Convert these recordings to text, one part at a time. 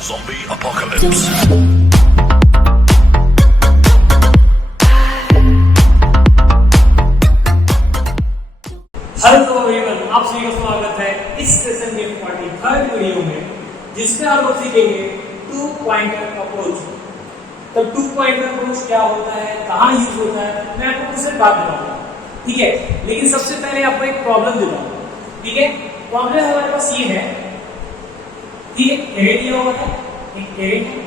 Zombie apocalypse. Hello everyone, आप सभी का स्वागत है इस सेशन के 43rd वीडियो में, जिसमें हम लोग सीखेंगे टू पॉइंटर अप्रोच। तो टू पॉइंटर अप्रोच क्या होता है, कहाँ यूज होता है, मैं आपको उससे बात बताऊंगा, ठीक है। लेकिन सबसे पहले आपको एक प्रॉब्लम देता हूँ, ठीक है। प्रॉब्लम हमारे पास ये है, ठीक है, एरे दिया हुआ है, एक एरे है,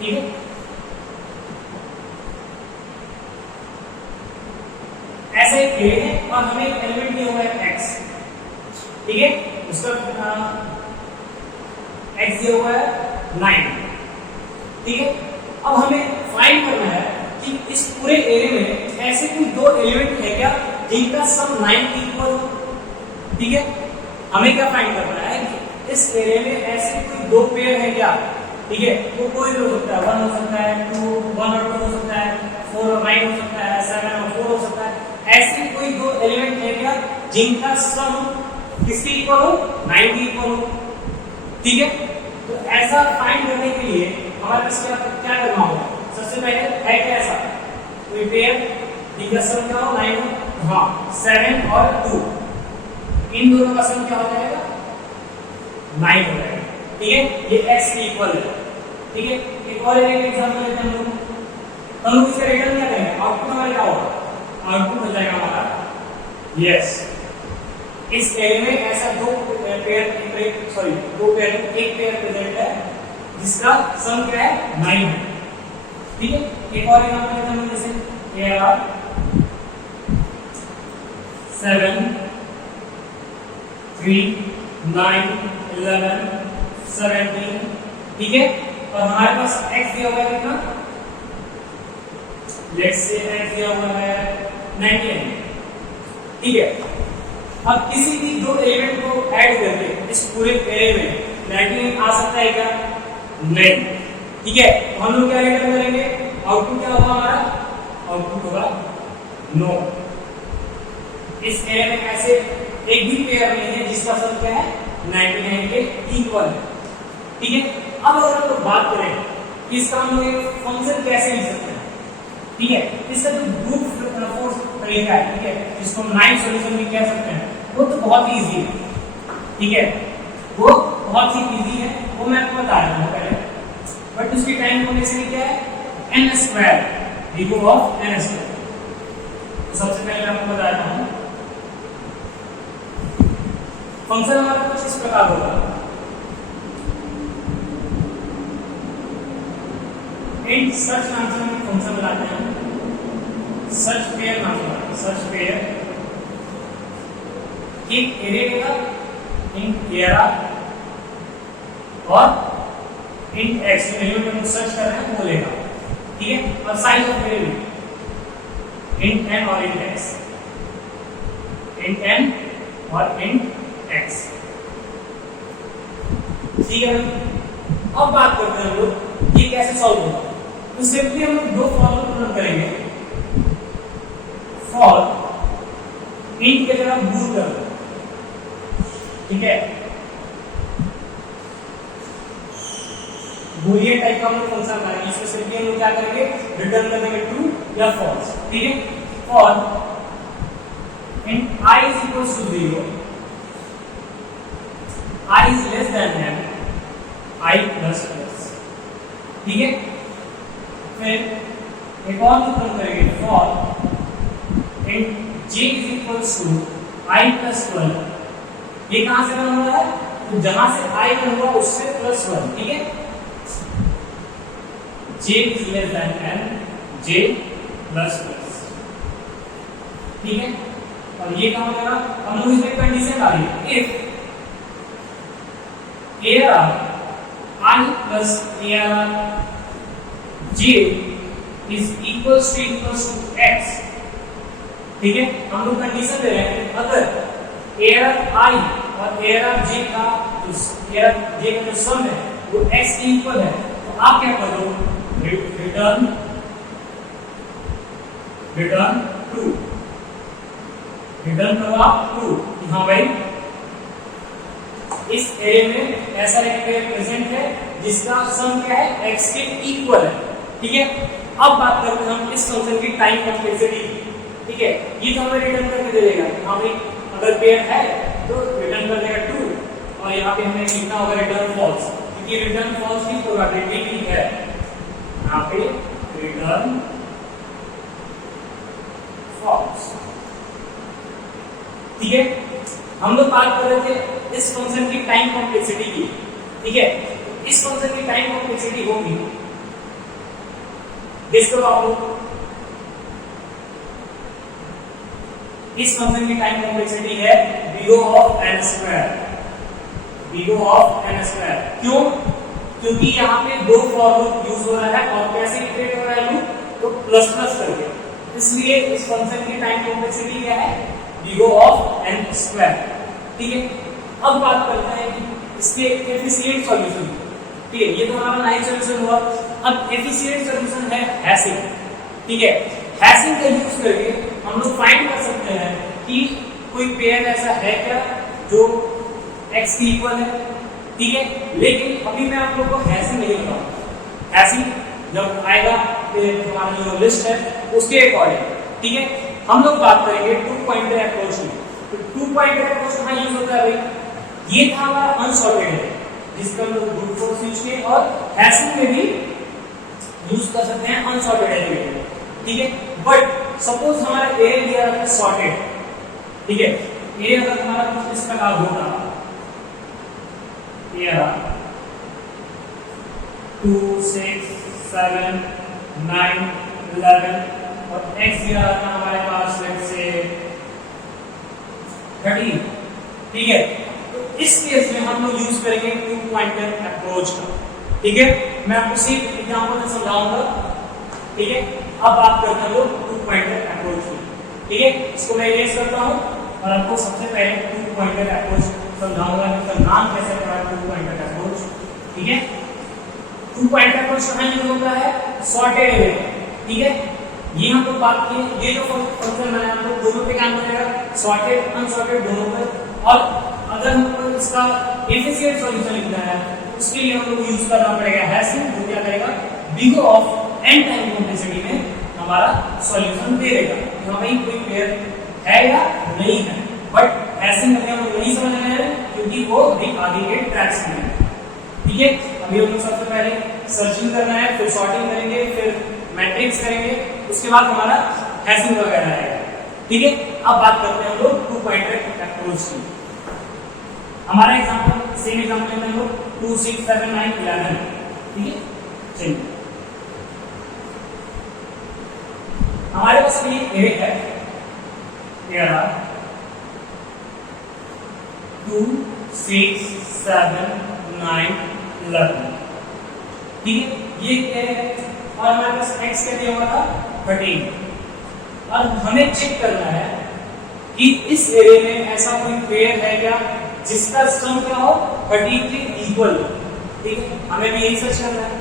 ठीक है। ऐसा एक एरे है और हमें एक एलिमेंट दिया हुआ है x, ठीक है। उसका x दिया हुआ है 9, ठीक है। अब हमें फाइंड करना है कि इस पूरे एरे में ऐसे कोई दो एलिमेंट है क्या जिनका सम 9 के इक्वल हो, ठीक है। हमें क्या फाइंड करना है कि इस एरे में ऐसे कोई दो पेयर है क्या, ठीक है। वो कोई भी हो सकता है, 1 हो सकता है, 1 और 2 हो सकता है, 4 और 9 हो सकता है, 7 और 4 हो सकता है। ऐसे कोई दो एलिमेंट है क्या जिनका सम किसके इक्वल हो, 9 के इक्वल हो, ठीक है। तो ऐसा फाइंड करने के लिए हमारे पास क्या करना होगा, सबसे पहले है क्या ऐसा कोई पेयर जिनका सम क्या हो 9 हो, हाँ 7 और 2, इन दोनों का सम क्या हो जाएगा 9 हो जाएगा, ठीक है। ये x के इक्वल है, ठीक है। एक और एग्जांपल लेते हैं हम लोग इसका रिटर्न क्या करेंगे, आउटपुट हमारा क्या होगा, आउटपुट हो जाएगा हमारा यस। इस एरे में ऐसा दो पेयर एक पेयर प्रेजेंट है जिसका सम क्या है 9 है, ठीक है। एक और एग्जांपल लेते हैं जैसे ए आर 7 3 9 11 17, ठीक है। और हमारे पास x दिया हुआ है कितना, लेट्स से x दिया हुआ है 19, ठीक है। अब किसी भी दो एलिमेंट को ऐड करके इस पूरे एरे में 19 आ सकता है क्या, नहीं, ठीक है। तो हम लोग क्या रिटर्न करेंगे, आउटपुट क्या होगा हमारा, आउटपुट होगा नो। इस एरे में ऐसे एक भी पेयर नहीं है जिसका सम क्या है 99 के इक्वल है, ठीक है। अब अगर हम लोग बात करें कि इसका हम लोग एक फंक्शन कैसे लिख सकते हैं, ठीक है। इसका जो ब्रूट फोर्स तरीका है, ठीक है, जिसको हम नाइफ सॉल्यूशन भी कह सकते हैं, वो तो बहुत ही इजी है, ठीक है। वो बहुत ही इजी है, वो मैं आपको बता रहा हूँ पहले, बट उसकी टाइम कॉम्प्लेक्सिटी क्या है n² रिमूव ऑफ n²। तो सबसे पहले मैं आपको बता रहा हूँ फंक्शन हमारा कुछ इस प्रकार होगा, इन सर्च नाम से हम फंक्शन बनाते हैं, सर्च पेयर नाम से, सर्च पेयर एक एरे लेगा इन एरा और इन एक्स एलिमेंट हम सर्च कर रहे हैं वो लेगा, ठीक है। और साइज ऑफ एरे भी इन n और इन x, इन n और इन x, ठीक है। अब बात करते हैं हम लोग ये कैसे सॉल्व होगा। तो सिंपली हम लोग दो फॉर्मूला प्लग करेंगे, फॉर int के जगह बूल कर दो, ठीक है। बूलियन टाइप का हम लोग फंक्शन बनाएंगे, इसमें सिंपली हम लोग क्या करेंगे, रिटर्न कर देंगे ट्रू या फॉल्स, ठीक है। For int I is equals to 0, I is less than n, I plus plus, ठीक है। फिर एक और रिटर्न करेंगे, for int j is equals to I plus 1, ये कहां से बना हुआ है, तो जहां से I बना हुआ उससे प्लस 1, ठीक है। j is less than n, j plus plus, ठीक है। और ये कहां होगा, हम लोग इसमें कंडीशन डाली है, if AR I plus AR J is equals to X, ठीक है। हम लोग कंडीशन दे रहे हैं अगर AR I और AR J का जो सम है वो X के इक्वल है, तो आप क्या करो, रिटर्न ट्रू, रिटर्न करो आप ट्रू। हाँ भाई, इस एरे में ऐसा एक पेयर प्रेजेंट जिसका सम क्या है x के इक्वल है। ठीक है, अब बात करते हैं हम इस फंक्शन की टाइम कॉम्प्लेक्सिटी। ठीक है, ये तो हमें रिटर्न करके दे देगा। यहाँ पे अगर पेयर है तो रिटर्न कर देगा 2 और यहाँ पे हमें लिखना होगा रिटर्न फॉल्स, क्योंकि रिटर्न फॉल्स की प्रोबेबिलिटी भी है। यहाँ पे रिटर्न फॉल्स। ठीक है, हम लोग बात कर रहे थे इस फंक्शन की टाइम कॉम्प्लेक्सिटी की। ठीक है, इस फंक्शन की टाइम कॉम्प्लेक्सिटी होगी, गेस करो आप लोग, इस फंक्शन की टाइम कॉम्प्लेक्सिटी है O of n square. O of n square क्यों? क्योंकि यहाँ पे दो फॉर लूप यूज हो रहा है और कैसे इटरेट हो रहा है लूप, तो प्लस प्लस करके, इसलिए इस फंक्शन की टाइम कॉम्प्लेक्सिटी क्या है O ऑफ n स्क्वायर। ठीक है, अब बात करते हैं कि इसके एफिशिएंट सॉल्यूशन। ठीक है, ये तो हमारा नाइट सॉल्यूशन हुआ। अब एफिशिएंट सॉल्यूशन है हैशिंग। ठीक है, हैशिंग का यूज करके हम लोग फाइंड कर सकते हैं कि कोई पेयर ऐसा है क्या जो x की इक्वल है। ठीक है, लेकिन अभी मैं आप लोग को हैशिंग नहीं बताऊंगा। हैशिंग जब आएगा हमारा जो लिस्ट है उसके अकॉर्डिंग। ठीक है, हम लोग बात करेंगे टू पॉइंटर अप्रोच की। तो टू पॉइंटर अप्रोच कहाँ यूज होता है भाई? ये था हमारा अनसॉर्टेड है, जिसका हम लोग ब्रूट फोर्स यूज किए और हैशिंग में भी यूज कर सकते हैं अनसॉर्टेड एलिमेंट। ठीक है, बट सपोज हमारा ए दिया रहता है सॉर्टेड। ठीक है, ए अगर हमारा कुछ इस प्रकार होता, ये 2 6 7 9 11 और x दिया रहता हमारे पास लेट्स से 30। ठीक है, तो इस केस में हम लोग यूज करेंगे टू पॉइंटर अप्रोच का। ठीक है, मैं आपको सिर्फ एग्जांपल से समझाऊंगा। ठीक है, अब बात करते हैं लोग टू पॉइंटर अप्रोच की। ठीक है, इसको मैं इरेज करता हूं और आपको सबसे पहले टू पॉइंटर अप्रोच समझाऊंगा, इसका नाम कैसे पड़ा है टू पॉइंटर अप्रोच। ठीक है, टू पॉइंटर अप्रोच कहां यूज होता है? Sorted element. ठीक है, ये हम लोग बात किए, ये जो फंक्शन मैंने आप लोग दोनों पे काम करेगा, सॉर्टेड अनसॉर्टेड दोनों पे। और अगर हमको इसका एफिशिएंट सॉल्यूशन लिखना है उसके लिए हम लोग यूज करना पड़ेगा हैशिंग, जो क्या करेगा O of n time complexity में हमारा सॉल्यूशन दे देगा कि हाँ भाई कोई पेयर है या नहीं है। बट हैशिंग में हम लोग नहीं समझ रहे हैं क्योंकि वो भी आगे के ट्रैक्स में है। ठीक है, अभी हम लोग सबसे पहले सर्चिंग करना है, फिर सॉर्टिंग करेंगे, फिर मैट्रिक्स करेंगे, उसके बाद हमारा हैशिंग वगैरह आएगा। ठीक है, अब बात करते हैं हम लोग टू पॉइंटर अप्रोच की। हमारा एग्जांपल सेम एग्जांपल में हम लोग 2 6 7 9 11। ठीक है, चलिए हमारे पास ये ए है 13 2 6 7 9 11। ठीक है, ये ए है और हमारे पास x का दिया हुआ था 13। और हमें चेक करना है कि इस एरे में ऐसा कोई पेयर है क्या जिसका सम क्या हो 13 के इक्वल हो। ठीक है, हमें भी यही सर्च करना है।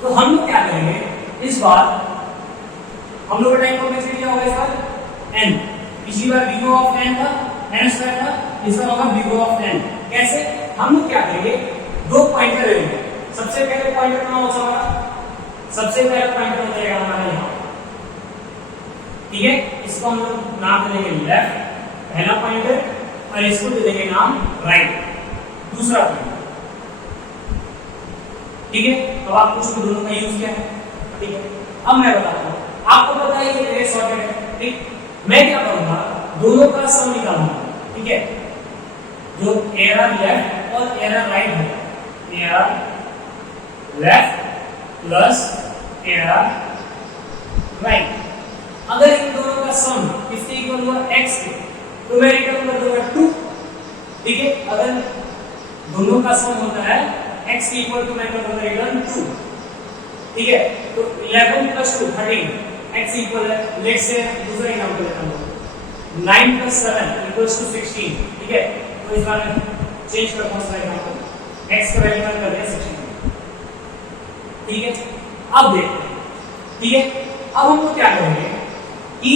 तो हम लोग क्या करेंगे, इस बार हम लोग का टाइम कॉम्प्लेक्सिटी क्या होगा इस बार n। पिछली बार O ऑफ n था, n स्क्वायर था, इस बार होगा O ऑफ n। कैसे? हम लोग क्या करेंगे, दो पॉइंटर लेंगे। सबसे पहले पॉइंटर कहां होगा हमारा? सबसे पहला पॉइंटर हो जाएगा हमारा यहाँ। ठीक है, इसको हम लोग नाम दे देंगे लेफ्ट, पहला पॉइंटर, और इसको दे देंगे नाम राइट, दूसरा पॉइंटर। ठीक है, अब आप कुछ दोनों का यूज क्या है। ठीक है, अब मैं बताता हूं, आपको पता है ये एरे सॉर्टेड है। ठीक, मैं क्या करूंगा, दोनों का सम निकालूंगा। ठीक है, जो एरर लेफ्ट और एरर राइट है, error left plus error right, अगर इन दोनों का सम किसके इक्वल हुआ, x के, तो मैं रिटर्न कर दूंगा 2। ठीक है, अगर दोनों का सम होता है x के इक्वल टू मैं कर दूंगा रिटर्न 2। ठीक है, तो 11 प्लस 2 13, x इक्वल है, लेट्स से दूसरा एग्जांपल लेता हूं, 9 प्लस 7 इक्वल्स टू 16। ठीक है, तो इस बार चेंज करता हूं एग्जांपल, x का वैल्यू मैंने कर दिया 16। ठीक है, अब देखते हैं। ठीक है, अब हम लोग क्या करेंगे कि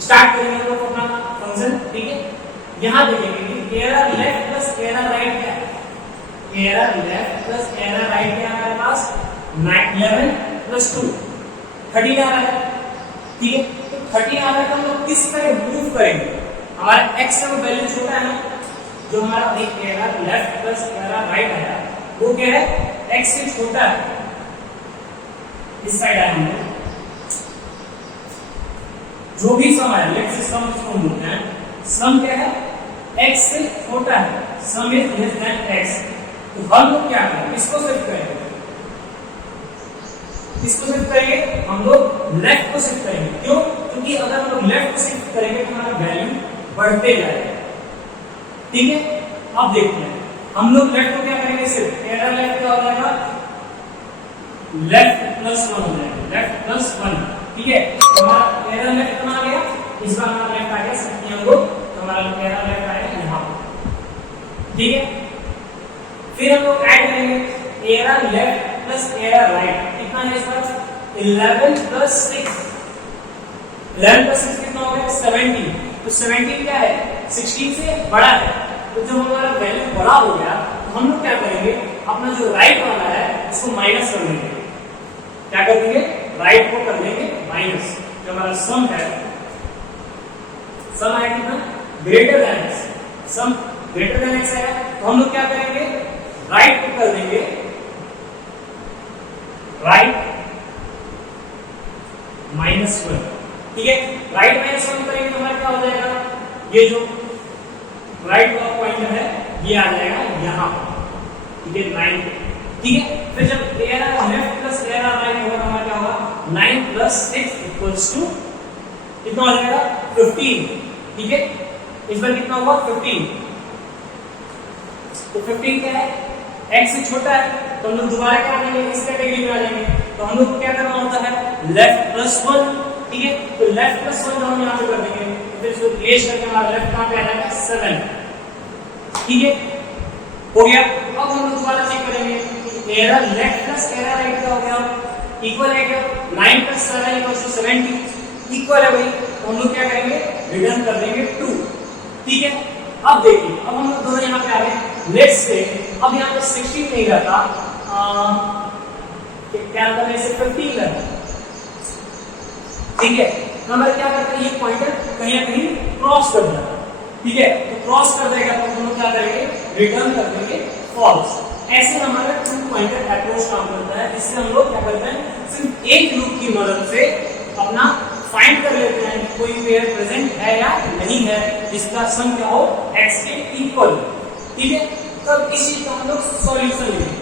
स्टार्ट करेंगे हम लोग अपना फंक्शन। ठीक है, यहां देखेंगे कि error left plus error right क्या है, error left plus error right क्या है हमारे पास 11 प्लस 2 13 आ रहा है। ठीक है, तो 13 आ रहा है तो हम लोग किस तरह मूव करेंगे? हमारा x का वैल्यू छोटा है ना, जो हमारा error left plus error right आया वो क्या है x से छोटा है, इस साइड आया हम लोग जो भी सम आया लेट्स से सम इसको बोलते हैं, सम क्या है x से छोटा है, सम इज लेस देन x। तो हम लोग क्या करेंगे? इसको शिफ्ट करेंगे, इसको शिफ्ट करेंगे, हम लोग लेफ्ट को शिफ्ट करेंगे। क्यों? क्योंकि अगर हम लोग लेफ्ट को शिफ्ट करेंगे तो हमारा वैल्यू बढ़ते जाएगा। ठीक है, अब देखते हैं हम लोग लेफ्ट को क्या करेंगे, सिर्फ एरर लेफ्ट क्या हो जाएगा लेफ्ट प्लस 1 हो जाएगा, लेफ्ट प्लस 1। ठीक है, हमारा एरर लेफ्ट कितना आ गया, इस बार हमारा लेफ्ट आ गया 17 को, तो हमारा एरर लेफ्ट आएगा यहां पर। ठीक है, फिर हम लोग ऐड करेंगे error left plus error right, कितना है इस बार 11 प्लस 6, 11 प्लस 6 कितना हो गया 17। तो 17 क्या है 16 से बड़ा है, तो जब हमारा वैल्यू बड़ा हो गया तो हम लोग क्या करेंगे, अपना जो राइट वाला है उसको माइनस कर देंगे। क्या कर देंगे? राइट को कर देंगे माइनस। जो हमारा सम है, सम है कितना ग्रेटर देन x, सम ग्रेटर देन x है, तो हम लोग क्या करेंगे राइट को कर देंगे राइट -1। ठीक है, राइट -1 करेंगे तो हमारा क्या हो जाएगा, ये जो राइट वाला पॉइंट है ये आ जाएगा यहां पर। ठीक है 9। ठीक है, फिर जब error left plus error right होगा तो हमारा क्या होगा 9 प्लस 6 इक्वल्स टू कितना हो जाएगा 15। ठीक है, इस बार कितना होगा 15। तो 15 क्या है x से छोटा है, तो हम लोग दोबारा क्या करेंगे, इस कैटेगरी में आ जाएंगे। तो हम लोग को क्या करना होता है लेफ्ट प्लस 1। ठीक है, तो लेफ्ट प्लस 1 हम यहां पे कर देंगे, फिर इसको प्लेस करके हमारा लेफ्ट कहां पे आ जाएगा 7। ठीक है, हो गया। अब हम लोग दोबारा चेक करेंगे error left plus error right का हो गया, इक्वल है क्या 9 प्लस 7 इक्वल्स टू 70, इक्वल है भाई। तो हम लोग क्या करेंगे रिटर्न कर देंगे 2। ठीक है, अब देखिए अब हम लोग दोनों यहां पे आ गए, लेट्स से अब यहां पे 16 नहीं रहता, क्या रहता है इसे 15 रहता। ठीक है, तो हमारा क्या करता है ये पॉइंटर कहीं ना कहीं क्रॉस कर जाता है। ठीक है, तो क्रॉस कर देगा तो हम लोग क्या करेंगे रिटर्न कर देंगे फॉल्स। ऐसे हमारा 2 पॉइंटर अप्रोच काम करता है, जिससे हम लोग क्या करते हैं सिर्फ एक लूप की मदद से अपना फाइंड कर लेते हैं कि कोई पेयर प्रेजेंट है या नहीं है जिसका सम क्या हो x के इक्वल। ठीक है, तब इस चीज का हम लोग सॉल्यूशन लेंगे।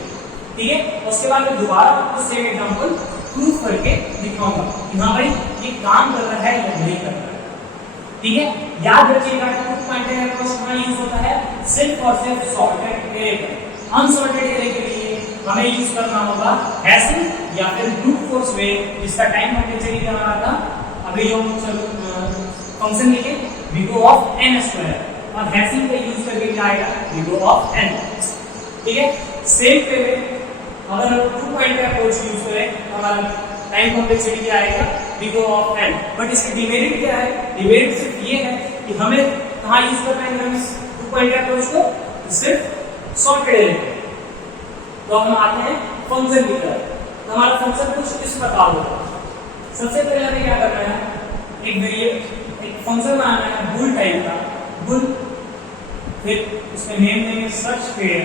ठीक है, उसके बाद मैं दोबारा आपको सेम एग्जांपल प्रूफ करके दिखाऊंगा कि हाँ भाई ये काम कर रहा है या नहीं कर रहा है। ठीक है, याद रखिएगा 2 पॉइंटर अप्रोच कहां यूज होता है, सिर्फ और सिर्फ सॉर्टेड एरे पर। अनसॉर्टेड एरे के लिए हमें यूज करना होगा हैशिंग या फिर ब्रूट फोर्स वे, जिसका टाइम कंप्लीट क्या रहा था अभी जो फंक्शन लिखे V2 ऑफ n स्क्वायर, और हैशिंग का यूज करके क्या आएगा V2 ऑफ n। ठीक है, सेम वे में अगर हम 2 पॉइंटर अप्रोच यूज करें तो हमारा टाइम कॉम्प्लेक्सिटी क्या आएगा V2 ऑफ n। बट इसकी डिमेरिट क्या है, डिमेरिट सिर्फ ये है कि हमें कहां यूज कर पाएंगे हम इस 2 पॉइंटर अप्रोच को, सिर्फ सॉर्टेड एरे। तो हम आते हैं फंक्शन की तरफ। तो हमारा फंक्शन कुछ इस प्रकार होगा। सबसे पहले हमें क्या करना है, एक फंक्शन बनाना है बुल टाइप का, बुल, फिर उसमें नेम देंगे सर्च पेयर,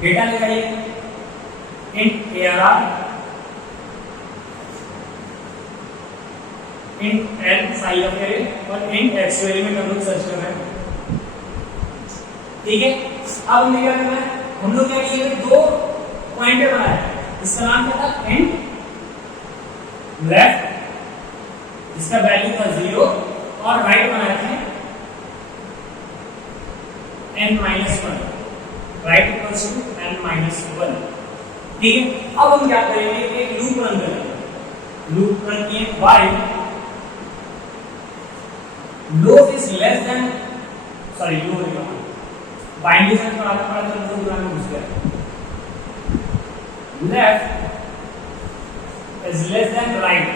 डेटा लगाइए int ARR, int n size of array और int x एलिमेंट हम लोग सर्च कर रहे हैं। ठीक है, अब हमें क्या करना है, हम लोग क्या किए 2 पॉइंटर बनाया है, इसका नाम क्या था int लेफ्ट, इसका वैल्यू था 0, और राइट बनाए थे n-1, right equals to n-1। ठीक है, अब हम क्या करेंगे एक लूप रन करेंगे। लूप रन किए while low is less than, sorry low नहीं कहा, बाइंडिंग से थोड़ा पड़ा तो लूप रन घुस गया। Left is less then right,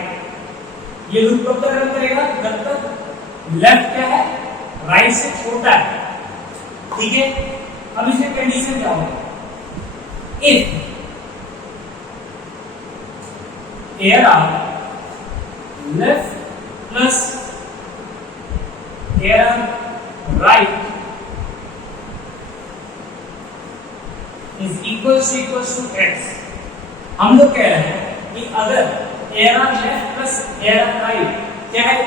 ये लूप कब तक रन करेगा जब तक लेफ्ट क्या है राइट से छोटा है, ठीक है। अब इसमें कंडीशन क्या होगा, if error left plus error right is equal to x। हम लोग कह रहे हैं कि अगर error left plus error right क्या है,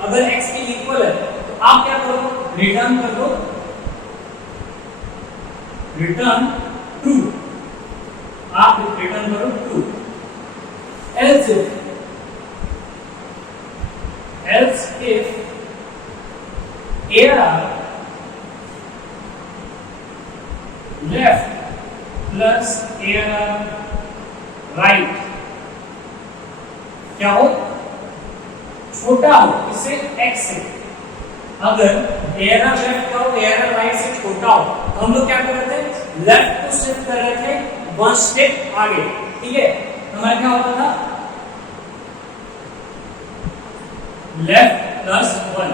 अगर x के इक्वल है तो आप क्या करो, रिटर्न कर दो, रिटर्न ट्रू, आप रिटर्न करो true. else if error left plus error right क्या हो, छोटा हो इससे x से। अगर एरर लेफ्ट का हो, एरर राइट से छोटा हो, तो हम लोग क्या कर रहे थे, लेफ्ट को शिफ्ट कर रहे थे वन स्टेप आगे, ठीक है। हमारा क्या होता था, लेफ्ट प्लस वन,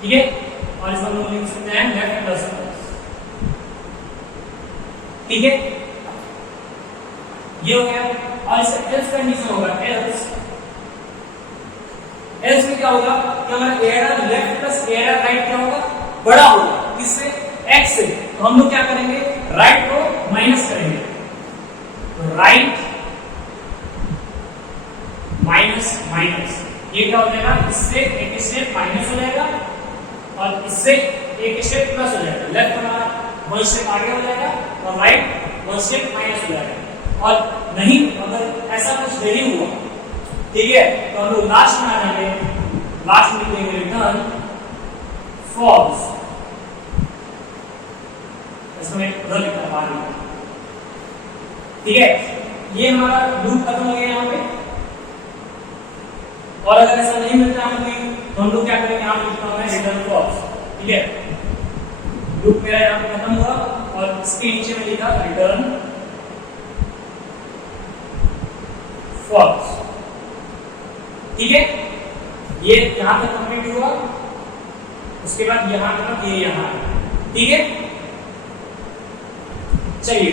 ठीक है। और इसको हम लोग लिख सकते हैं लेफ्ट प्लस वन, ठीक है, ये हो गया। और इसका एल्स कंडीशन होगा, एल्स में क्या होगा कि हमारा error left plus error right क्या होगा, बड़ा होगा, किससे, x से। तो हम लोग क्या करेंगे, राइट को माइनस करेंगे, तो राइट माइनस माइनस, ये क्या हो जाएगा, इससे एक स्टेप माइनस हो जाएगा और इससे एक स्टेप प्लस हो जाएगा। लेफ्ट हमारा वन स्टेप आगे हो जाएगा और राइट वन स्टेप माइनस हो जाएगा। और नहीं, अगर ऐसा कुछ नहीं हुआ, ठीक है, तो हम लोग लास्ट में आ जाएंगे, लास्ट में लिखेंगे रिटर्न फॉल्स, इसमें उधर लिखा बाहर, ठीक है। ये हमारा लूप खत्म हो गया यहाँ पे। और अगर ऐसा नहीं मिलता हमें तो हम लोग क्या करेंगे, यहाँ लिखता हूं रिटर्न फॉल्स, ठीक है। लूप मेरा यहाँ पे खत्म हुआ और इसके नीचे में लिखा रिटर्न फॉल्स, ठीक है। ये यहां तक कंप्लीट हुआ, उसके बाद यहां तक ये यहां, ठीक है। चलिए,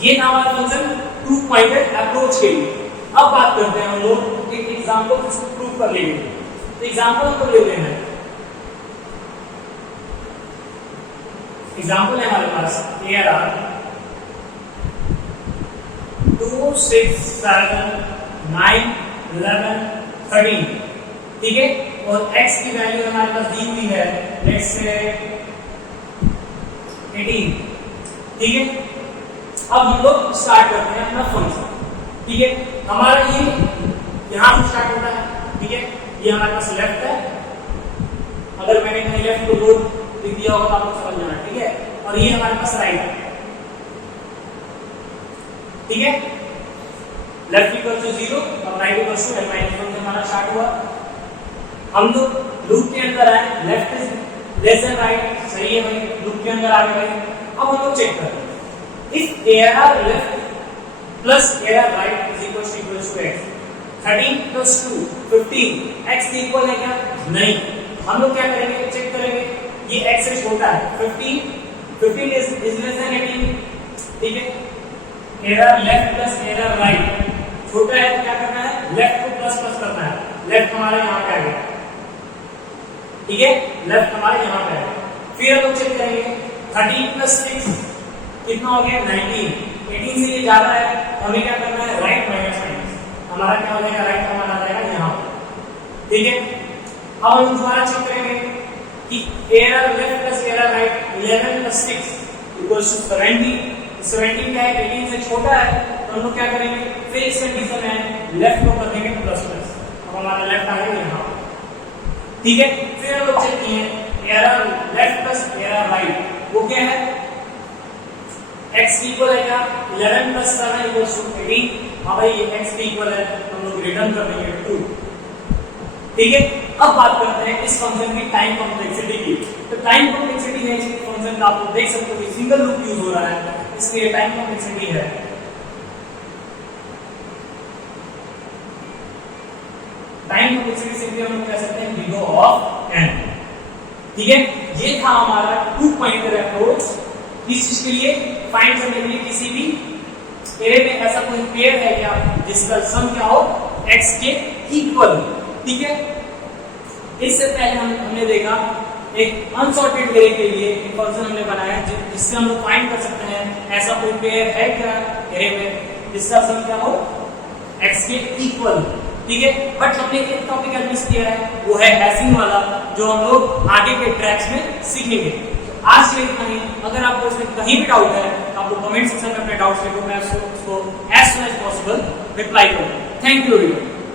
ये था हमारा फंक्शन टू पॉइंटेड अप्रोच के लिए। अब बात करते हैं हम लोग एक एग्जांपल जिसको प्रूव कर लेंगे। तो एग्जांपल हम लोग ले लेते हैं, एग्जांपल है हमारे पास एरर 2 6 7 9 11 13, ठीक है। और x की वैल्यू हमारे पास दी हुई है, लेट्स से 18, ठीक है। अब हम लोग स्टार्ट करते हैं अपना फंक्शन, ठीक है। हमारा ये यहां से स्टार्ट होता है, ठीक है। ये हमारे पास लेफ्ट है, अगर मैंने कहीं लेफ्ट को दो लिख दिया होगा तो आपको समझ जाना, ठीक है। और ये हमारे पास राइट है, ठीक है। लेफ्ट इक्वल टू 0 और right equal to l minus 1 से हमारा स्टार्ट हुआ। हम लोग लूप के अंदर आए, left is less then right, सही है भाई, लूप के अंदर आ गए भाई। अब हम लोग चेक करते हैं, if error left plus error right is equal to x, 13 plus 2 15, x के इक्वल है क्या, नहीं। हम लोग क्या करेंगे, चेक करेंगे, ये x से छोटा है, 15 इज लेस देन 18, ठीक है। Error left plus error right छोटा है तो क्या करना है, लेफ्ट को प्लस प्लस करना है। लेफ्ट हमारे यहाँ पे आ गया, ठीक है, लेफ्ट हमारे यहाँ पे आ गया। फिर हम लोग चेक करेंगे, 13 प्लस 6 कितना हो गया, 19, 18 से ये ज्यादा है, हमें क्या करना है, राइट माइनस माइनस, हमारा क्या हो जाएगा, राइट हमारा आ जाएगा यहाँ, ठीक है। अब हम दोबारा चेक करेंगे कि error left plus error right 11 plus 6 equals to 17, 17 क्या है, 18 से छोटा है, तो हम लोग क्या करेंगे, फिर इस कंडीशन में लेफ्ट को कर देंगे प्लस प्लस, अब हमारा लेफ्ट आ गया यहाँ, ठीक है। फिर हम लोग चेक किए error left plus error right, वो क्या है, x इक्वल है क्या, 11 प्लस 7 इक्वल्स टू 18। हाँ भाई, ये x इक्वल है, तो हम लोग रिटर्न कर देंगे 2, ठीक है। अब बात करते हैं इस फंक्शन की टाइम कॉम्प्लेक्सिटी की। तो टाइम कॉम्प्लेक्सिटी है इस फंक्शन का, आप लोग देख सकते हो कि सिंगल लूप यूज हो रहा है, इसलिए टाइम कॉम्प्लेक्सिटी है। टाइम कॉम्प्लेक्सिटी सिंपली हम लोग कह सकते हैं O ऑफ n, ठीक है, ये था हमारा 2 पॉइंटर अप्रोच। किस चीज के लिए? फाइंड करने के लिए किसी भी एरे में ऐसा कोई पेयर है क्या जिसका सम क्या हो x के इक्वल। ठीक है, इससे पहले हमने देखा एक अनसॉर्टेड एरे के लिए एक फंक्शन हमने बनाया जिससे हम लोग फाइंड कर सकते हैं ऐसा कोई पेयर है क्या एरे में जिसका सम क्या हो x के इक्वल। ठीक है, बट हमने एक टॉपिक मिस किया है, वो है हैशिंग वाला, जो हम लोग आगे के ट्रैक्स में सीखेंगे। आज के लिए इतना ही। अगर आपको इसमें कहीं भी डाउट है तो आप कमेंट सेक्शन में अपने डाउट्स लिखो, मैं उसको as soon as possible reply करूंगा। Thank you everyone.